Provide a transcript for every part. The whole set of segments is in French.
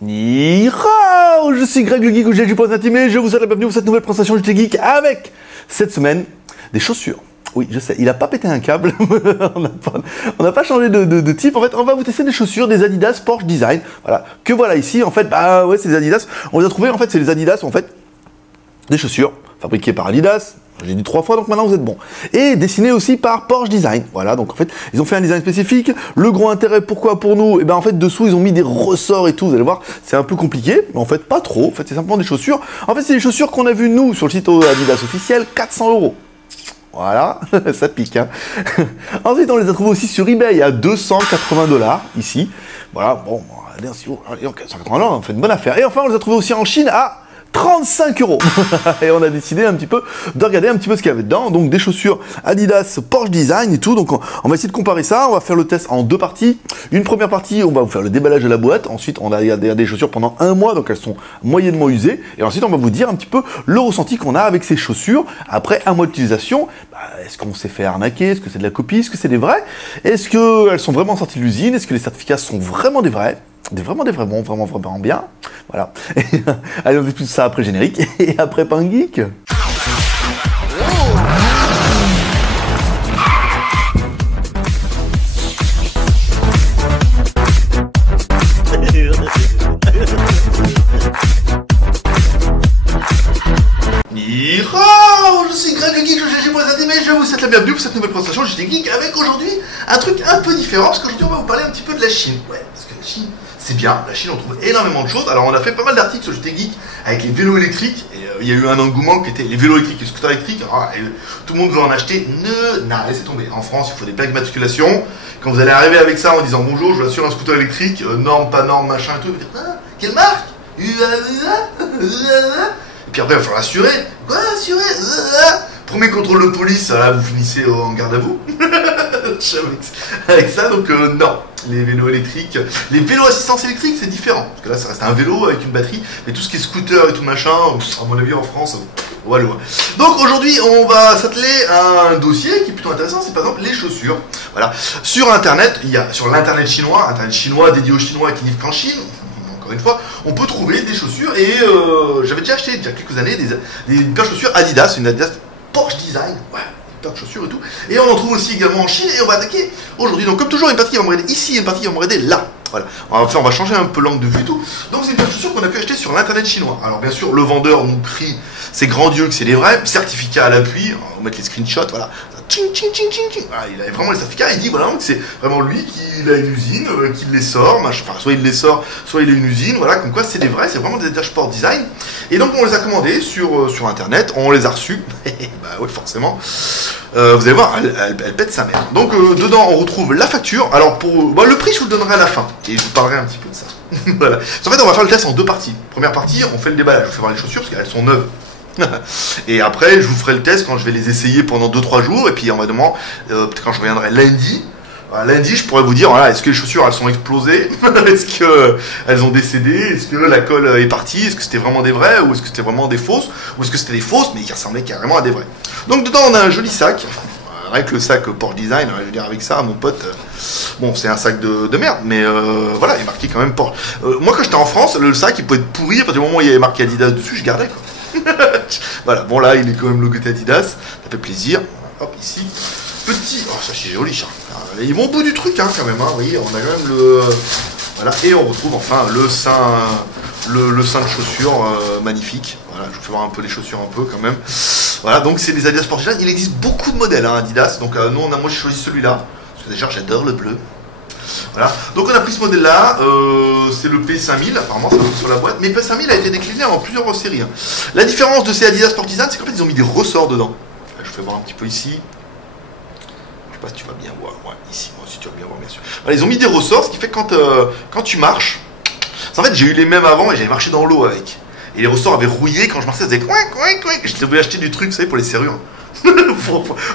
Ni hao, je suis Greg le Geek ou GLG.intime et je vous souhaite la bienvenue pour cette nouvelle présentation de Geek avec cette semaine des chaussures. Oui, je sais, il a pas pété un câble, on n'a pas changé de type. En fait, on va vous tester des chaussures, des Adidas Porsche Design. Voilà, que voilà ici, en fait, bah ouais, c'est des Adidas. On les a trouvés, en fait, c'est les Adidas, en fait, des chaussures fabriquées par Adidas. J'ai dit 3 fois, donc maintenant vous êtes bon. Et dessiné aussi par Porsche Design. Voilà, donc en fait, ils ont fait un design spécifique. Le gros intérêt, pourquoi pour nous? Et ben en fait, dessous, ils ont mis des ressorts et tout. Vous allez voir, c'est un peu compliqué, mais en fait, pas trop. En fait, c'est simplement des chaussures. En fait, c'est des chaussures qu'on a vues, nous, sur le site Adidas officiel, 400 €. Voilà, ça pique, hein. Ensuite, on les a trouvés aussi sur eBay à 280 $, ici. Voilà, bon, allez, si vous, 180 $, on fait une bonne affaire. Et enfin, on les a trouvés aussi en Chine à 35 €. Et on a décidé un petit peu de regarder un petit peu ce qu'il y avait dedans. Donc des chaussures Adidas Porsche Design et tout. Donc on va essayer de comparer ça. On va faire le test en 2 parties. Une première partie, on va vous faire le déballage de la boîte. Ensuite, on a regardé des chaussures pendant 1 mois, donc elles sont moyennement usées. Et ensuite, on va vous dire un petit peu le ressenti qu'on a avec ces chaussures après 1 mois d'utilisation. Bah, est-ce qu'on s'est fait arnaquer? Est-ce que c'est de la copie? Est-ce que c'est des vrais? Est-ce qu'elles sont vraiment sorties de l'usine? Est-ce que les certificats sont vraiment des vrais? Vraiment bons, vraiment bien. Voilà. Allez, on fait tout ça après générique et après Pain Geek. Ni hao, je suis Greg le Geek, je GLG.intime et je vous souhaite la bienvenue pour cette nouvelle présentation de JT Geek avec aujourd'hui un truc un peu différent parce qu'aujourd'hui on va vous parler un petit peu de la Chine. Ouais, parce que la Chine, c'est bien, la Chine on trouve énormément de choses. Alors on a fait pas mal d'articles sur JT Geek avec les vélos électriques et il y a eu un engouement qui était les vélos électriques et les scooters électriques. Et tout le monde veut en acheter, non, laissez tomber. En France il faut des plaques d'immatriculation. Quand vous allez arriver avec ça en disant bonjour, je vous assure un scooter électrique, norme, pas norme, machin et tout, vous dites quelle marque? Et puis après il va falloir assurer. Quoi assurer? Premier contrôle de police, là vous finissez en garde à vous. Avec ça, donc non, les vélos électriques, les vélos assistance électrique c'est différent, parce que là ça reste un vélo avec une batterie, mais tout ce qui est scooter et tout machin, à mon avis en France, voilà. Donc aujourd'hui on va s'atteler à un dossier qui est plutôt intéressant, c'est par exemple les chaussures. Voilà, sur internet, il y a sur l'internet chinois dédié aux Chinois qui vivent qu'en Chine. Encore une fois, on peut trouver des chaussures et j'avais déjà acheté il y a quelques années des paires de chaussures Adidas, une Adidas Porsche Design, ouais, une paire de chaussures et tout. Et on en trouve aussi également en Chine et on va attaquer aujourd'hui. Donc comme toujours, une partie qui va me regarder ici et une partie qui va me regarder là. Voilà, on va changer un peu l'angle de vue et tout. Donc c'est une paire de chaussures qu'on a pu acheter sur l'internet chinois. Alors bien sûr, le vendeur nous crie, c'est grandieux que c'est les vrais, certificat à l'appui, on va mettre les screenshots, voilà. Voilà, il a vraiment les certificats, il dit voilà que c'est vraiment lui qui a une usine, qui les sort, enfin soit il les sort, soit il a une usine, voilà, comme quoi c'est des vrais, c'est vraiment des dashboard design. Et donc on les a commandés sur internet, on les a reçus, bah oui forcément, vous allez voir, elle pète sa mère. Donc dedans on retrouve la facture, alors pour le prix je vous le donnerai à la fin, et je vous parlerai un petit peu de ça. Voilà. En fait on va faire le test en 2 parties. Première partie, on fait le déballage, je vous fais voir les chaussures parce qu'elles sont neuves. Et après je vous ferai le test quand je vais les essayer pendant 2-3 jours et puis en moment peut-être quand je reviendrai lundi, je pourrais vous dire voilà, est-ce que les chaussures elles sont explosées, est-ce que elles ont décédé, est-ce que la colle est partie, est-ce que c'était vraiment des vrais ou est-ce que c'était vraiment des fausses, ou est-ce que c'était des fausses mais qui ressemblaient carrément à des vrais. Donc dedans on a un joli sac avec le sac Porsche Design, je veux dire avec ça mon pote, bon c'est un sac de merde mais voilà il est marqué quand même Porsche. Moi quand j'étais en France le sac il pouvait être pourri à partir du moment où il y avait marqué Adidas dessus, je gardais quoi. Voilà, bon là il est quand même logoté Adidas, ça fait plaisir. Hop ici, petit, oh ça c'est joli ça. Ils vont au bout du truc hein, quand même, hein. Vous voyez, on a quand même le, voilà, et on retrouve enfin le sein de chaussures magnifique. Voilà, je vous fais voir un peu les chaussures un peu quand même. Voilà, donc c'est des Adidas Porsche Design. Il existe beaucoup de modèles hein, Adidas, donc nous moi j'ai choisi celui-là parce que déjà j'adore le bleu. Voilà, donc on a pris ce modèle là, c'est le P5000, apparemment ça va sur la boîte, mais le P5000 a été décliné en plusieurs séries. Hein. La différence de ces Adidas Sport Design, c'est qu'en fait ils ont mis des ressorts dedans. Je vous fais voir un petit peu ici. Je sais pas si tu vas bien voir, ouais, ici, moi aussi tu vas bien voir bien sûr. Voilà, ils ont mis des ressorts, ce qui fait que quand tu marches, en fait j'ai eu les mêmes avant et j'avais marché dans l'eau avec. Et les ressorts avaient rouillé, quand je marchais ça faisait coin. Je devais acheter du truc, vous savez, pour les serrures.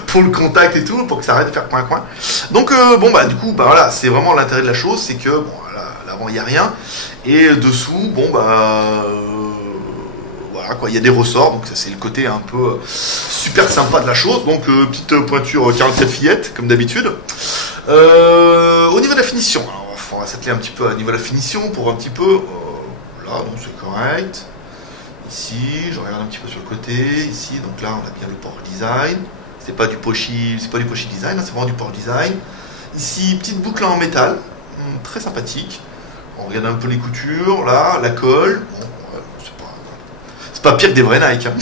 pour le contact et tout, pour que ça arrête de faire coin. Donc bon bah du coup bah voilà, c'est vraiment l'intérêt de la chose, c'est que bon là, l'avant il n'y a rien et dessous bon bah voilà quoi, il y a des ressorts, donc ça c'est le côté un peu super sympa de la chose. Donc petite pointure 47 fillettes comme d'habitude. Au niveau de la finition, alors, on va s'atteler un petit peu à niveau de la finition pour un petit peu. Là, donc c'est correct. Ici, je regarde un petit peu sur le côté. Ici, donc là, on a bien le port design. C'est pas du Pochi design, c'est vraiment du port design. Ici, petite boucle en métal, très sympathique. On regarde un peu les coutures, là, la colle. Bon, ouais, c'est pas pire que des vrais Nike. Hein.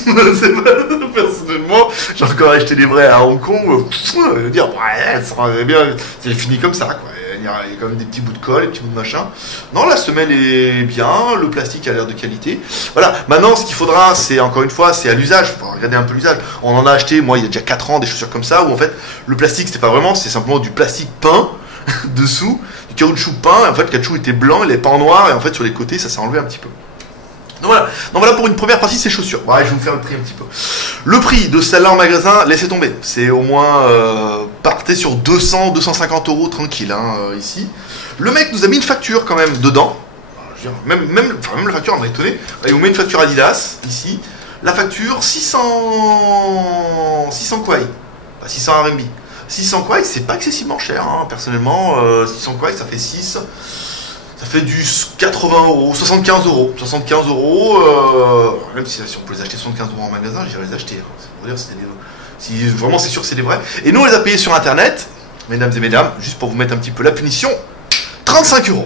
Personnellement, j'ai encore acheté des vrais à Hong Kong. Je veux dire, ouais, ça va bien, c'est fini comme ça, quoi. Il y a quand même des petits bouts de colle, des petits bouts de machin. Non, la semelle est bien, le plastique a l'air de qualité. Voilà, maintenant ce qu'il faudra, c'est encore une fois, c'est à l'usage. Faut regarder un peu l'usage. On en a acheté, moi il y a déjà 4 ans, des chaussures comme ça, où en fait, le plastique c'était pas vraiment, c'est simplement du plastique peint dessous, du caoutchouc peint, et en fait le caoutchouc était blanc, il est pas en noir, et en fait sur les côtés ça s'est enlevé un petit peu. Donc voilà pour une première partie de ces chaussures. Ouais, je vais vous faire le prix un petit peu. Le prix de celle-là en magasin, laissez tomber. C'est au moins, partez sur 200, 250 € tranquille, hein, ici. Le mec nous a mis une facture quand même dedans. Même la facture, on m'a étonné. Il vous met une facture Adidas, ici. La facture, 600 kwai. Pas 600 RMB. 600 kwai, c'est pas excessivement cher, hein. Personnellement, 600 kwai, ça fait 6... Ça fait du 80 €, 75 €. 75 €, même si on peut les acheter 75 € en magasin, j'irai les acheter. Hein. C'est pour dire, si vraiment c'est sûr que c'est des vrais. Et nous on les a payés sur internet, mesdames et mesdames, juste pour vous mettre un petit peu la punition, 35 €.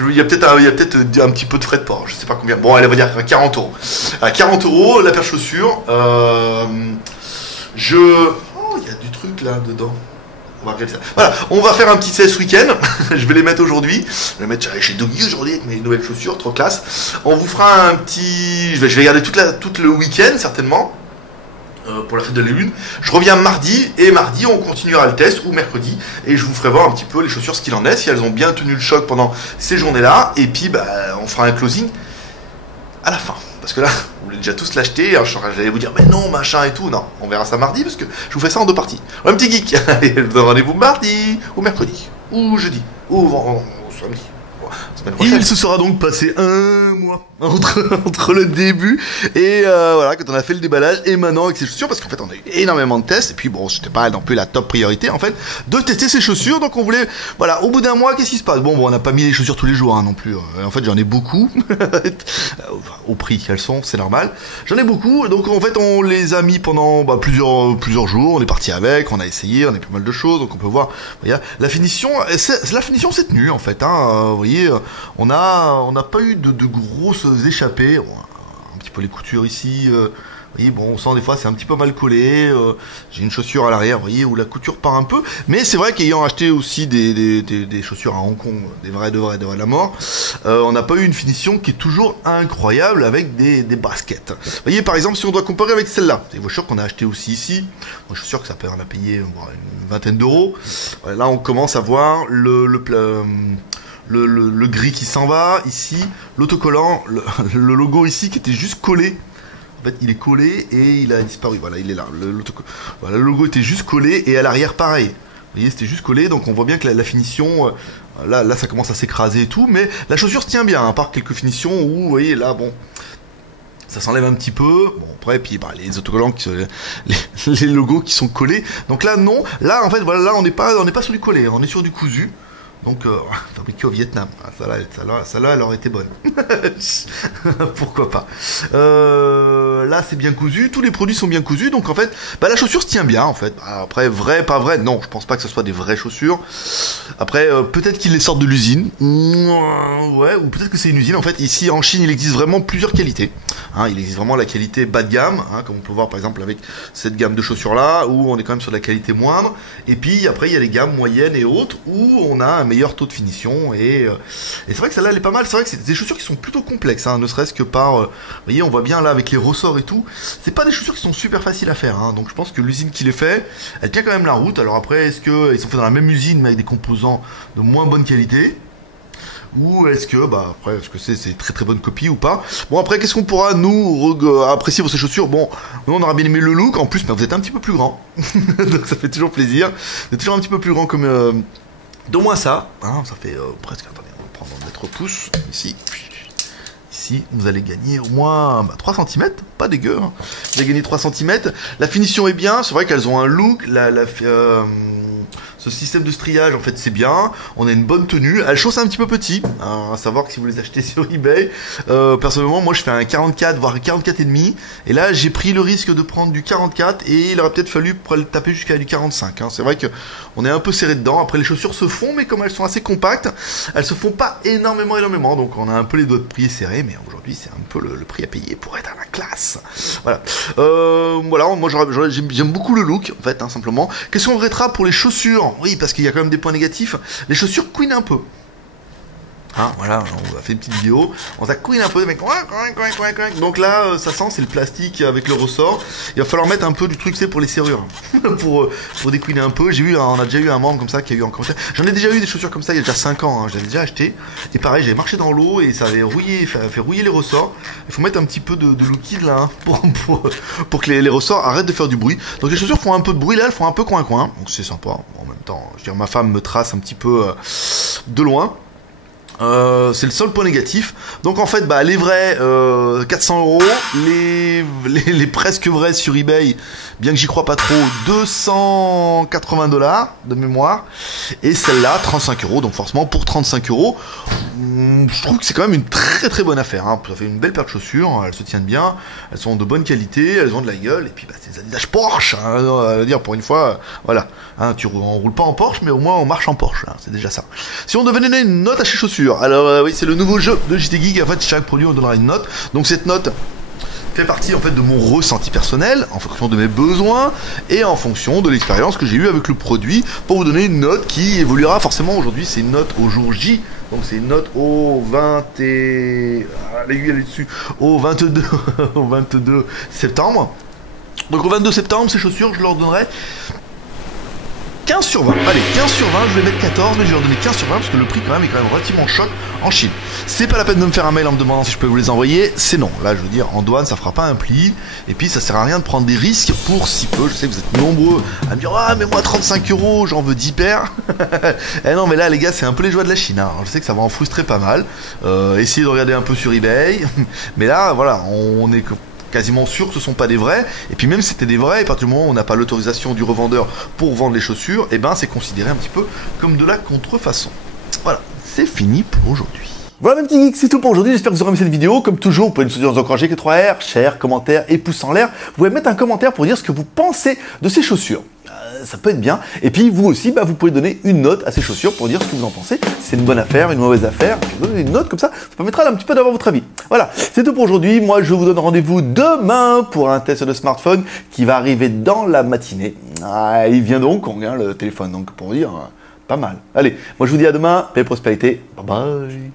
Il y a peut-être un petit peu de frais de port, je sais pas combien. Bon, elle va dire 40 €. À 40 € la paire de chaussures. Oh, il y a du truc là dedans. On va ça. Voilà, on va faire un petit test ce week-end. Je vais les mettre aujourd'hui. Je vais les mettre chez Doggy aujourd'hui avec mes nouvelles chaussures, trop classe. On vous fera un petit. Je vais garder tout le week-end certainement. Pour la fête de la Lune. Je reviens mardi, et mardi on continuera le test, ou mercredi, et je vous ferai voir un petit peu les chaussures, ce qu'il en est, si elles ont bien tenu le choc pendant ces journées-là, et puis on fera un closing à la fin. Parce que là, vous voulez déjà tous l'acheter, alors j'allais vous dire, mais non, machin et tout. Non, on verra ça mardi, parce que je vous fais ça en 2 parties. Un petit geek, allez, rendez-vous mardi, ou mercredi, ou jeudi, ou samedi. Il se sera donc passé un mois entre le début et voilà, quand on a fait le déballage et maintenant avec ces chaussures, parce qu'en fait on a eu énormément de tests et puis bon, c'était pas non plus la top priorité en fait de tester ces chaussures, donc on voulait, voilà, au bout d'un mois, qu'est-ce qui se passe? Bon, on n'a pas mis les chaussures tous les jours, hein, non plus, en fait j'en ai beaucoup au prix qu'elles sont, c'est normal, j'en ai beaucoup, donc en fait on les a mis pendant plusieurs jours, on est parti avec, on a essayé, on a pas mal de choses, donc on peut voir, vous voyez, la finition s'est tenue en fait, hein, vous voyez, on n'a pas eu de grosses échappées. Bon, un petit peu les coutures ici. Vous voyez, bon, on sent des fois c'est un petit peu mal collé. J'ai une chaussure à l'arrière, vous voyez, où la couture part un peu. Mais c'est vrai qu'ayant acheté aussi des chaussures à Hong Kong, des vrais de la mort, on n'a pas eu une finition qui est toujours incroyable avec des baskets. Vous voyez, par exemple, si on doit comparer avec celle-là, c'est une chaussure qu'on a acheté aussi ici. Moi, je suis sûr que on a payé une vingtaine d'euros. Là, on commence à voir le gris qui s'en va, ici, l'autocollant, le logo ici qui était juste collé. En fait, il est collé et il a disparu. Voilà, il est là. Voilà, le logo était juste collé et à l'arrière, pareil. Vous voyez, c'était juste collé, donc on voit bien que la finition, là, ça commence à s'écraser et tout, mais la chaussure se tient bien, à part quelques finitions où, vous voyez, là, bon, ça s'enlève un petit peu. Bon, après, puis les autocollants, les logos qui sont collés. Donc là, non. Là, en fait, voilà, là, on n'est pas sur du collé, on est sur du cousu. Donc, fabriqué au Vietnam. Celle-là, elle aurait été bonne. Pourquoi pas. Là, c'est bien cousu. Tous les produits sont bien cousus. Donc, en fait, la chaussure se tient bien, en fait. Après, vrai, pas vrai. Non, je pense pas que ce soit des vraies chaussures. Après, peut-être qu'ils les sortent de l'usine. Ouais, ou peut-être que c'est une usine. En fait, ici, en Chine, il existe vraiment plusieurs qualités. Hein, il existe vraiment la qualité bas de gamme, hein, comme on peut voir, par exemple, avec cette gamme de chaussures-là, où on est quand même sur la qualité moindre. Et puis, après, il y a les gammes moyennes et hautes, où on a un meilleur taux de finition et c'est vrai que celle-là elle est pas mal. C'est vrai que c'est des chaussures qui sont plutôt complexes, hein, ne serait-ce que par vous voyez, on voit bien là avec les ressorts et tout, c'est pas des chaussures qui sont super faciles à faire, hein, donc je pense que l'usine qui les fait, elle tient quand même la route. Alors après, est-ce que ils sont faits dans la même usine mais avec des composants de moins bonne qualité, ou est-ce que après est-ce que c'est très très bonne copie ou pas? Bon, après, qu'est-ce qu'on pourra nous apprécier pour ces chaussures? Bon, nous on aura bien aimé le look, en plus vous êtes un petit peu plus grand donc ça fait toujours plaisir, vous êtes toujours un petit peu plus grand comme d'au moins ça, hein, ça fait presque, attendez, on va prendre notre pouce, ici, vous allez gagner au moins 3 cm, pas dégueu, hein. Vous allez gagner 3 cm, la finition est bien, c'est vrai qu'elles ont un look, Ce système de striage, en fait, c'est bien. On a une bonne tenue. Elle chausse un petit peu petit. Hein, à savoir que si vous les achetez sur eBay, personnellement, moi, je fais un 44, voire 44,5. Et là, j'ai pris le risque de prendre du 44 et il aurait peut-être fallu pour le taper jusqu'à du 45. Hein. C'est vrai que on est un peu serré dedans. Après, les chaussures se font, mais comme elles sont assez compactes, elles se font pas énormément. Donc, on a un peu les doigts de pied serrés, mais aujourd'hui, c'est un peu le prix à payer pour être à la classe. Voilà. Voilà, moi, j'aime beaucoup le look, en fait, hein, simplement. Qu'est-ce qu'on regrettera pour les chaussures? Oui, parce qu'il y a quand même des points négatifs. Les chaussures couinent un peu. Hein, voilà, on a fait une petite vidéo, on a couiné un peu, mais donc là, ça sent, c'est le plastique avec le ressort. Il va falloir mettre un peu du truc, c'est pour les serrures, pour découiner un peu. J'ai vu, on a déjà eu un membre comme ça qui a eu en commentaire. J'en ai déjà eu des chaussures comme ça il y a déjà 5 ans, hein. Je l'avais déjà acheté. Et pareil, j'avais marché dans l'eau et ça avait fait rouiller les ressorts. Il faut mettre un petit peu de liquide là, hein, pour que les ressorts arrêtent de faire du bruit. Donc les chaussures font un peu de bruit là, elles font un peu coin-coin. Donc c'est sympa. En même temps, je veux dire, ma femme me trace un petit peu de loin. C'est le seul point négatif. Donc en fait, les vrais 400 €, les presque vrais sur eBay, bien que j'y crois pas trop, 280 $ de mémoire. Et celle-là, 35 €. Donc forcément, pour 35 €, je trouve que c'est quand même une très très bonne affaire. Hein. Ça fait une belle paire de chaussures, elles se tiennent bien, elles sont de bonne qualité, elles ont de la gueule. Et puis c'est des Adidas Porsche. Hein, dire pour une fois, voilà. Hein, on roule pas en Porsche, mais au moins on marche en Porsche. Hein, c'est déjà ça. Si on devait donner une note à ces chaussures. Alors oui, c'est le nouveau jeu de JT Geek. En fait, chaque produit on donnera une note. Donc cette note fait partie en fait de mon ressenti personnel, en fonction de mes besoins et en fonction de l'expérience que j'ai eue avec le produit, pour vous donner une note qui évoluera forcément. Aujourd'hui, c'est une note au jour J. Donc c'est une note au 20 et l'aiguille elle est dessus, au 22 au 22 septembre. Donc au 22 septembre, ces chaussures, je leur donnerai 15 sur 20, allez 15 sur 20, je vais mettre 14, mais je vais leur donner 15 sur 20 parce que le prix quand même est relativement choc en Chine. C'est pas la peine de me faire un mail en me demandant si je peux vous les envoyer, c'est non. Là je veux dire, en douane ça fera pas un pli, et puis ça sert à rien de prendre des risques pour si peu. Je sais que vous êtes nombreux à me dire ah mais moi 35 €, j'en veux 10 paires. Eh non mais là les gars c'est un peu les joies de la Chine, hein. Je sais que ça va en frustrer pas mal. Essayez de regarder un peu sur eBay, mais là voilà, on est quasiment sûr que ce sont pas des vrais, et puis même si c'était des vrais, à partir du moment où on n'a pas l'autorisation du revendeur pour vendre les chaussures, et ben c'est considéré un petit peu comme de la contrefaçon. Voilà, c'est fini pour aujourd'hui. Voilà mes petits geeks, c'est tout pour aujourd'hui, j'espère que vous aurez aimé cette vidéo. Comme toujours, vous pouvez nous soutenir dans encourager que 3R, share, commentaire et pouce en l'air. Vous pouvez mettre un commentaire pour dire ce que vous pensez de ces chaussures. Ça peut être bien. Et puis vous aussi, vous pouvez donner une note à ces chaussures pour dire ce que vous en pensez. C'est une bonne affaire, une mauvaise affaire. Donnez une note comme ça permettra un petit peu d'avoir votre avis. Voilà, c'est tout pour aujourd'hui. Moi, je vous donne rendez-vous demain pour un test de smartphone qui va arriver dans la matinée. Ah, il vient donc, on regarde le téléphone, donc pour dire, pas mal. Allez, moi je vous dis à demain, paix et prospérité. Bye bye.